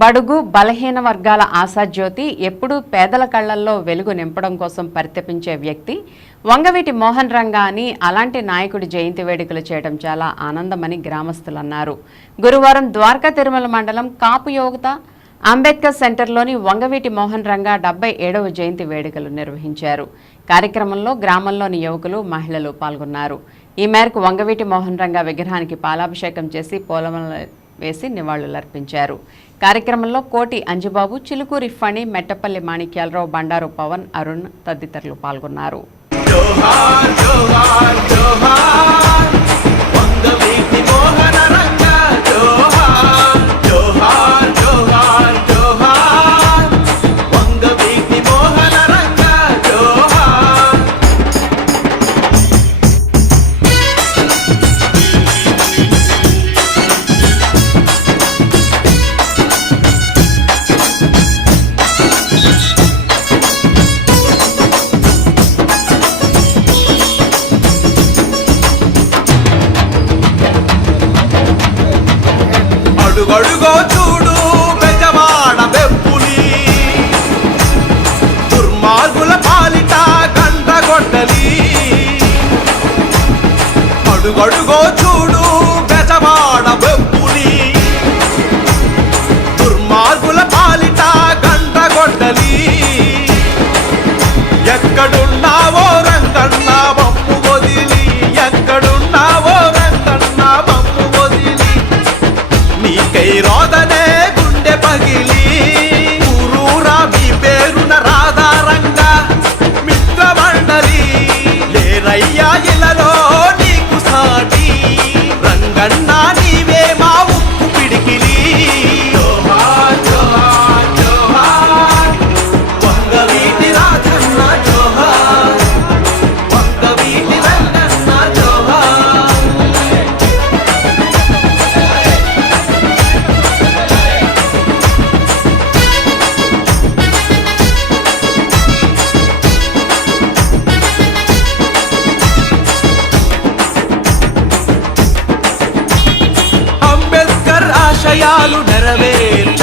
బడుగు బలహీన వర్గాల ఆశాజ్యోతి ఎప్పుడూ పేదల కళ్ళల్లో వెలుగు నింపడం కోసం పరితపించే వ్యక్తి. వంగవీటి మోహన్ రంగా అని అలాంటి నాయకుడి జయంతి వేడుకలు చేయడం చాలా ఆనందమని గ్రామస్తులు అన్నారు గురువారం ద్వారకా తిరుమల మండలం కాపు యోగత అంబేద్కర్ సెంటర్లోని వంగవీటి మోహన్ రంగా డెబ్బై ఏడవ జయంతి వేడుకలు నిర్వహించారు. కార్యక్రమంలో గ్రామంలోని యువకులు మహిళలు పాల్గొన్నారు. ఈ మేరకు వంగవీటి మోహన్ రంగా విగ్రహానికి పాలాభిషేకం చేసి పూలమల వేసి నివాళులర్పించారు. కార్యక్రమంలో కోటి అంజుబాబు చిలుకూరి ఫణి మెట్టపల్లి మాణిక్యాలరావు బండారు పవన్ అరుణ్ తదితరులు పాల్గొన్నారు. అడుగో చూడు పెద్దవాడ బెప్పులి దుర్మార్గుల పాలిట గంటగొడ్డలి అడుగడుగో చూడు బెజవాడ బెప్పులి దుర్మార్గుల పాలిట కొండలి ఎక్కడున్నావో ఆశయాలు నెరవేర్చ